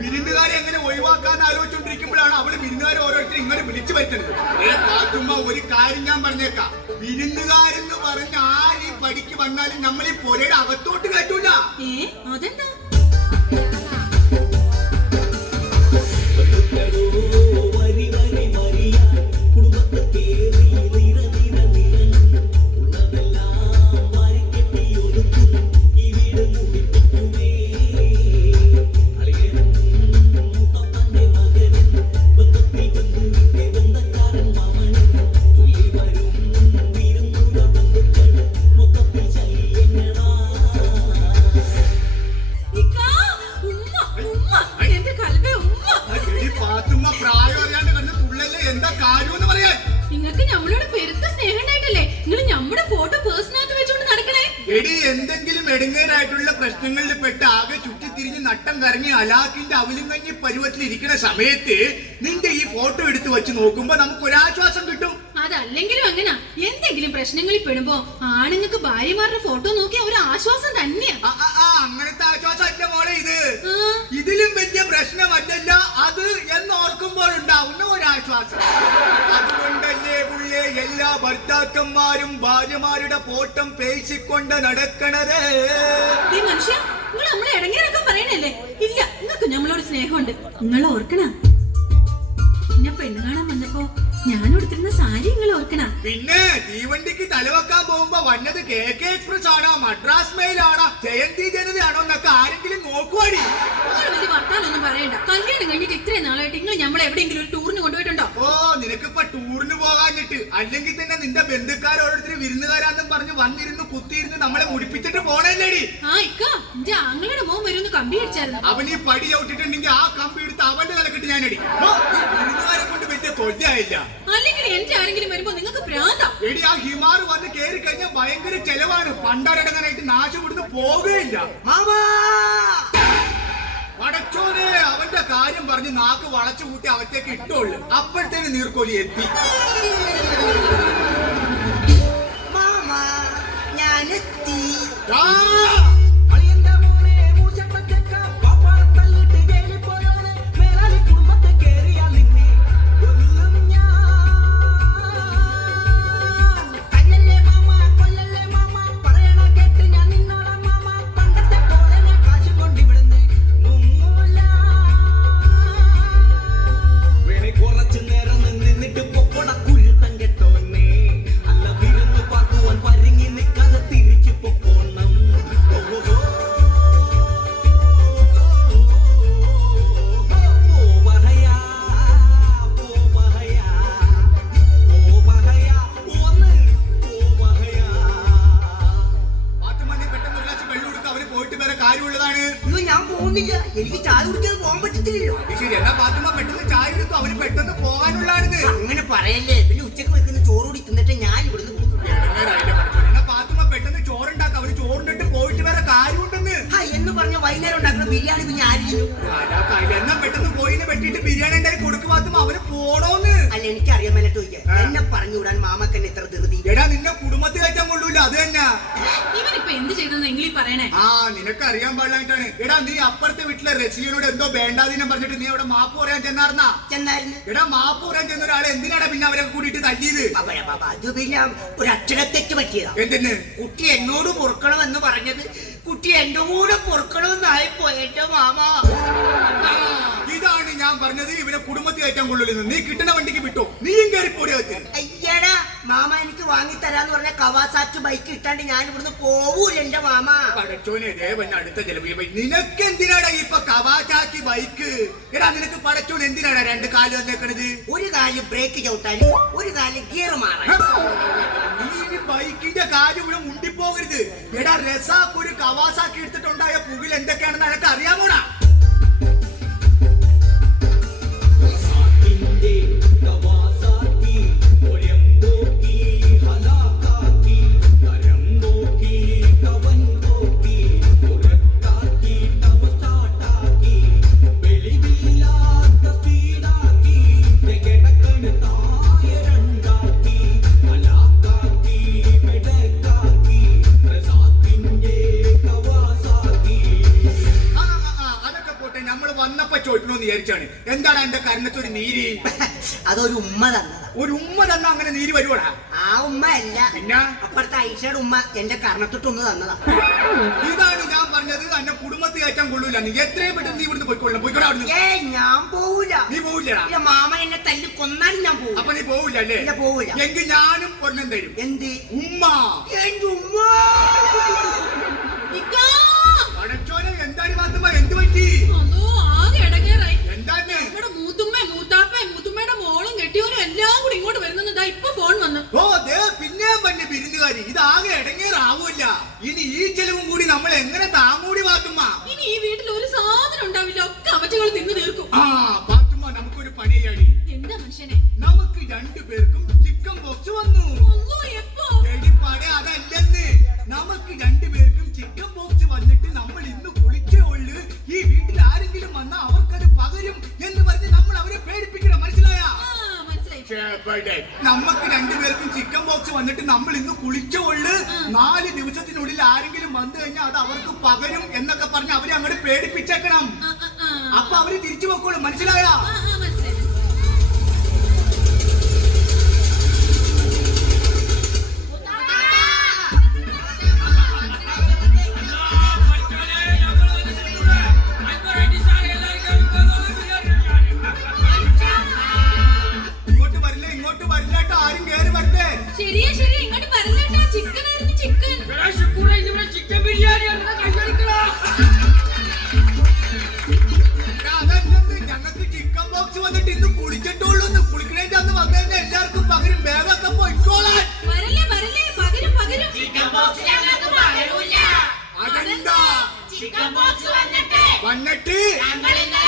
വിരുന്നുകാരെ എങ്ങനെ ഒഴിവാക്കാന്ന് ആലോചിച്ചോണ്ടിരിക്കുമ്പോഴാണ് അവള് വിരുന്നുകാരെ ഓരോരുത്തരും ഇങ്ങനെ വിളിച്ചു വരുത്തുന്നത്. പാത്തുമ്മ ഒരു കാര്യം ഞാൻ പറഞ്ഞേക്കാം, വിരുന്നുകാരെന്ന് പറഞ്ഞ ആര് ഈ പടിക്ക് വന്നാലും നമ്മൾ ഈ പുരയുടെ അകത്തോട്ട് കയറ്റൂല. അതെന്താ? നിങ്ങൾക്ക് നമ്മളോട് പെരുത്ത സ്നേഹം ഉണ്ടായിട്ടല്ലേ നിങ്ങൾ നമ്മുടെ ഫോട്ടോ പേഴ്സണാക്കി വെച്ചുകൊണ്ട് നടക്കണേ? എടി എന്തെങ്കിലും എടുങ്ങേറായിട്ടുള്ള പ്രശ്നങ്ങളിൽ പെട്ട് ആകെ ചുറ്റിത്തിരിഞ്ഞ് നട്ടം കറങ്ങി അലാക്കിന്റെ അവലും കഞ്ഞി പരുവത്തിൽ ഇരിക്കുന്ന സമയത്ത് നിന്റെ ഈ ഫോട്ടോ എടുത്ത് വെച്ച് നോക്കുമ്പോ നമുക്ക് ഒരാശ്വാസം കിട്ടും. അതല്ലെങ്കിലും അങ്ങനെ എന്തെങ്കിലും പ്രശ്നങ്ങളിൽ പെടുമ്പോ ആണുങ്ങൾക്ക് ഭാര്യമാരുടെ ഫോട്ടോ നോക്കിയാൽ ഒരു ആശ്വാസം തന്നെയാ. അങ്ങനത്തെ ആശ്വാസം അല്ല മോളെ ഇത്. ഇതിലും വലിയ പ്രശ്നമല്ലല്ല അത് എന്നോർക്കുമ്പോൾ ഉണ്ടാവുന്ന ഒരാശ്വാസം. അതുകൊണ്ടല്ലേ പുള്ളേ എല്ലാ ഭർത്താക്കന്മാരും ഭാര്യമാരുടെ ഫോട്ടം പേശിക്കൊണ്ട് നടക്കണത്. മനുഷ്യ നിങ്ങൾ നമ്മളെ ഇടങ്ങേറൊക്കെ പറയണല്ലേ? ഇല്ല, നിങ്ങൾക്ക് നമ്മളോട് സ്നേഹമുണ്ട്. നിങ്ങൾ ഓർക്കണ എന്നെ പെണ്ണ് കാണാൻ വന്നപ്പോ ഞാൻ എടുത്തിരുന്ന സാരി നിങ്ങൾ ഓർക്കണ? പിന്നെ തീവണ്ടിക്ക് തലവെക്കാൻ പോകുമ്പോ വന്നത് KK എക്സ്പ്രസ് ആണോ മദ്രാസ് മെയിൽ ആണോ ജയന്തി ജനതയാണോ എന്നൊക്കെ ആരെങ്കിലും നോക്കുവാടി. നിങ്ങൾ വലിയ വർത്താനൊന്നും പറയണ്ട. കല്യാണം കഴിഞ്ഞിട്ട് ഇത്രയും നാളായിട്ട് നിങ്ങൾ നമ്മളെ എവിടെയെങ്കിലും ഒരു ടൂറിന് കൊണ്ടുപോയിട്ടുണ്ടോ? നിനക്കിപ്പോ ടൂറിന് പോകാഞ്ഞിട്ട് അല്ലെങ്കിൽ തന്നെ നിന്റെ ബന്ധുക്കാരോടൊരു വിരുന്നുകാരാന്നും പറഞ്ഞ് വന്നിരുന്നു കുത്തിയിരുന്ന് നമ്മളെ മുടിപ്പിച്ചിട്ട് പോണല്ലേടി. എന്റെ ആങ്ങളുടെ മോൻ വരുന്ന കമ്പി അടിച്ചായിരുന്നു. അവൻ ഈ പടി ചവിട്ടിട്ടുണ്ടെങ്കിൽ ആ കമ്പി എടുത്ത് അവന്റെ തലക്കിട്ട് ഞാനടി. വിരുന്നുകാരെ കൊണ്ട് വലിയ തൊഴിലായില്ല. അല്ലെങ്കിൽ എന്റെ ആരെങ്കിലും വരുമ്പോ നിങ്ങൾക്ക് ഭ്രാന്താ. എടി ആ ഹിമാർ വന്ന് കേറി കഴിഞ്ഞാൽ ഭയങ്കര ചെലവാണ്. പണ്ടടങ്ങാനായിട്ട് നാശം കൊടുത്ത് പോകുകയില്ല. പടച്ചോനെ അവന്റെ കാര്യം പറഞ്ഞ് നാക്ക് വളച്ചു കൂട്ടി അകത്തേക്ക് ഇട്ടോളൂ. അപ്പോഴത്തേന് നീർക്കോലി എത്തി. ഞാനെത്തി. എനിക്ക് ചായ കുടിക്കാതെ പോകാൻ പറ്റത്തില്ലല്ലോ. എന്നാ പാത്തുമ്മ പെട്ടെന്ന് ചായ എടുത്തു. അവര് പെട്ടെന്ന് പോകാനുള്ളതാണ്. അങ്ങനെ പറയല്ലേ. പിന്നെ ഉച്ചക്ക് വെക്കുന്ന ചോറ് കൂടി തിന്നിട്ട് ഞാൻ ഇവിടുന്ന് പോകും. എന്നാ പാത്തുമ്മ പെട്ടെന്ന് ചോറുണ്ടാക്കാം. അവര് ചോറിണ്ടിട്ട് പോയിട്ട് വേറെ കാര്യമുണ്ടെന്ന് എന്ന് പറഞ്ഞ വൈകുന്നേരം ഉണ്ടാക്കുന്ന ബിരിയാണി പിന്നെ ആയിരിക്കും. എന്നാ പെട്ടെന്ന് പോയിന്ന് പെട്ടിട്ട് ബിരിയാണി ഉണ്ടായി കൊടുക്കും. പാത്തുമ്മ അവര് പോണോന്ന്. അല്ല എനിക്കറിയാൻ മേലിട്ട് ചോദിക്കാം. എന്നെ പറഞ്ഞു വിടാൻ മാമക്കന്നെ എത്ര ധൃതി. എടാ നിന്നെ കുടുംബത്തിൽ കയറ്റാൻ കൊള്ളൂല. അത് തന്നെ ഇവനിപ്പൊ എന്ത് ചെയ്തെന്ന് എങ്കിലും പറയണേ. നിനക്ക് അറിയാൻ പാടില്ലായിട്ടാണ്. എടാ നീ അപ്പുറത്തെ വീട്ടിലെ റസിയനോട് എന്തോ വേണ്ടാതിനെ പറഞ്ഞിട്ട് നീ അവിടെ മാപ്പ് പറയാൻ ചെന്നായിരുന്നു. എടാ മാപ്പ് പറയാൻ ചെന്ന ഒരാളെ എന്തിനാടാ പിന്നെ അവരെ കൂടിയിട്ട് തല്ലിയത്? അത് പിന്നെ ഒരു അക്ഷരത്തെറ്റ് പറ്റിയതാ. എന്തിന്? കുട്ടി എന്നോട് പൊറുക്കണമെന്ന് പറഞ്ഞത് കുട്ടി എന്റെ കൂടെ പൊറുക്കണമെന്നായി പോയേറ്റ മാമ. ഇതാണ് ഞാൻ പറഞ്ഞത് ഇവരെ കുടുംബത്തിൽ കയറ്റാൻ കൊള്ളൂലെന്ന്. നീ കിട്ടുന്ന വണ്ടിക്ക് വിട്ടോ. നീയും കയറിപ്പോടി. അയ്യടാ മാമ എനിക്ക് വാങ്ങി തരാന്ന് പറഞ്ഞ കവാസാക്കി ബൈക്ക് ഇട്ടാണ്ട് ഞാൻ ഇവിടുന്ന് പോവൂല എന്റെ മാമ. പടച്ചോനെ ദേവൻ അടുത്ത ജലവി. നിനക്ക് എന്തിനാടാ ഇപ്പൊ കവാസാക്കി ബൈക്ക്? എടാ നിനക്ക് പടച്ചോൻ എന്തിനാടാ രണ്ട് കാല് വന്നേക്കണത്? ഒരു കാല് ബ്രേക്ക് ചവിട്ടാനും ഒരു കാല് ഗിയർ മാറാൻ. നീ ബൈക്കിന്റെ കാര്യം ഇവിടെ മുണ്ടിപ്പോകരുത്. എടാ രസാക്ക് ഒരു കവാസാക്കി എടുത്തിട്ടുണ്ടായ പുകിൽ എന്തൊക്കെയാണെന്ന് നിനക്ക് അറിയാമോടാ? നമ്മൾ വന്നപ്പോ ചോദിക്കണമെന്ന് വിചാരിച്ചാണ്. എന്താണ് എന്റെ കരണത്തൊരു നീര്? അതൊരു ഉമ്മ തന്നതാ. ഒരു ഉമ്മ തന്നെ അങ്ങനെ നീര് വരുവാടാ? ആ ഉമ്മ അല്ല, പിന്നെ അപ്പുറത്തെ ഐഷയുടെ ഉമ്മ എന്റെ കർണത്തിട്ടൊന്ന് തന്നതാ. ഇതാണ് ഞാൻ പറഞ്ഞത്, എന്നെ കുടുംബത്തിൽ കയറ്റാൻ കൊള്ളൂല. നീ എത്രയും പെട്ടെന്ന് നീ ഇവിടുന്ന് പോയിക്കൊള്ളാം. പോയിക്കോടാ അവിടുന്ന്. ഞാൻ പോവൂല. നീ പോവില്ലടാ? ഇല്ല, മാമ എന്നെ തല്ലി കൊന്നാലും ഞാൻ പോവും. അപ്പൊ നീ പോവില്ല അല്ലേ? ഇല്ല, പോവൂല. എങ്കിൽ ഞാനും ഒരെണ്ണം തരും. എന്ത്? ഉമ്മ. എന്റെ ഉമ്മ. ഇക്കാ. പടച്ചോനെ, എന്താണ് പാത്തുമ്മ? എന്ത് പറ്റി? അതോ, ആകെ ഇടങ്ങേറായി. എന്താണ്? നമ്മുടെ മൂത്തുമ്മയും മൂത്താപ്പയും മൂത്തുമ്മയുടെ മോളും കെട്ടിയവരും എല്ലാം കൂടി ഇങ്ങോട്ട് വരുന്നതാ. ഇപ്പൊ ഫോൺ വന്നു. ഓ ദേ പിന്നെയും പറ്റി വിരുന്നുകാരി. ഇതാകെ ഇടങ്ങേറാവൂല്ല. ഇനി ഈ ചെലവും കൂടി നമ്മൾ എങ്ങനെ താങ്ങൂടി പാത്തുമ്മ? ഇനി ഈ വീട്ടിൽ ഒരു സാധനം ഉണ്ടാവില്ല. ഒക്കെ അവറ്റകൾ തിന്നു തീർക്കും. ആ പാത്തുമ്മ, നമുക്കൊരു പണിയാടി. എന്താ മനുഷ്യനെ? നമുക്ക് രണ്ടുപേർക്കും ചിക്കൻ ബോക്സ് വന്നു. ഒന്നോ എപ്പോ? എടിപ്പാടെ, അതല്ലെന്ന്. നമുക്ക് രണ്ടുപേർക്കും ചിക്കൻ ബോക്സ് വന്നിട്ട് നമ്മൾ ഇന്ന് കുളിച്ചേ ഉള്ളു. ഈ വീട്ടിൽ ആരെങ്കിലും വന്നാൽ അവർക്കത് പകരും എന്ന് പറഞ്ഞ് നമ്മൾ അവരെ പേടിപ്പിക്കണം. മനസ്സിലായാ? മനസ്സിലായി. നമുക്ക് രണ്ടുപേർക്കും ചിക്കൻ ബോക്സ് വന്നിട്ട് നമ്മൾ ഇന്ന് കുളിച്ചേ ഉള്ളു. 4 ദിവസത്തിനുള്ളിൽ ആരെങ്കിലും വന്നു കഴിഞ്ഞാൽ അത് അവർക്ക് പകരും എന്നൊക്കെ പറഞ്ഞ് അവരെ അങ്ങോട്ട് പേടിപ്പിച്ചേക്കണം. അപ്പൊ അവര് തിരിച്ചു വെക്കോളും. മനസ്സിലായാ? മനസ്സിലായി. ഇങ്ങോട്ട് വരില്ല, ഇങ്ങോട്ട് വരില്ല കേട്ടോ. ആരും കേറി വരട്ടെ. ശരിയാ ശരിയാ, ഇങ്ങോട്ട് പറഞ്ഞേട്ടാ. ചിക്കൻ ആയിരുന്നു, ചിക്കൻ. അതല്ലെന്ന്, ഞങ്ങൾക്ക് ചിക്കൻ ബോക്സ് വന്നിട്ട് ഇന്ന് കുളിച്ചിട്ടുള്ളൂ. കുളിക്കണേന്റെ അന്ന് വന്നു കഴിഞ്ഞാൽ എല്ലാവർക്കും പകരും. വേഗമൊക്കെ പൊയ്ക്കോളാൻ. വരല്ലേ വരല്ലേ, പകരും പകരും. അതെന്താ? ചിക്കൻ ബോക്സ് വന്നിട്ട് വന്നിട്ട് ഞങ്ങൾ ഇന്ന്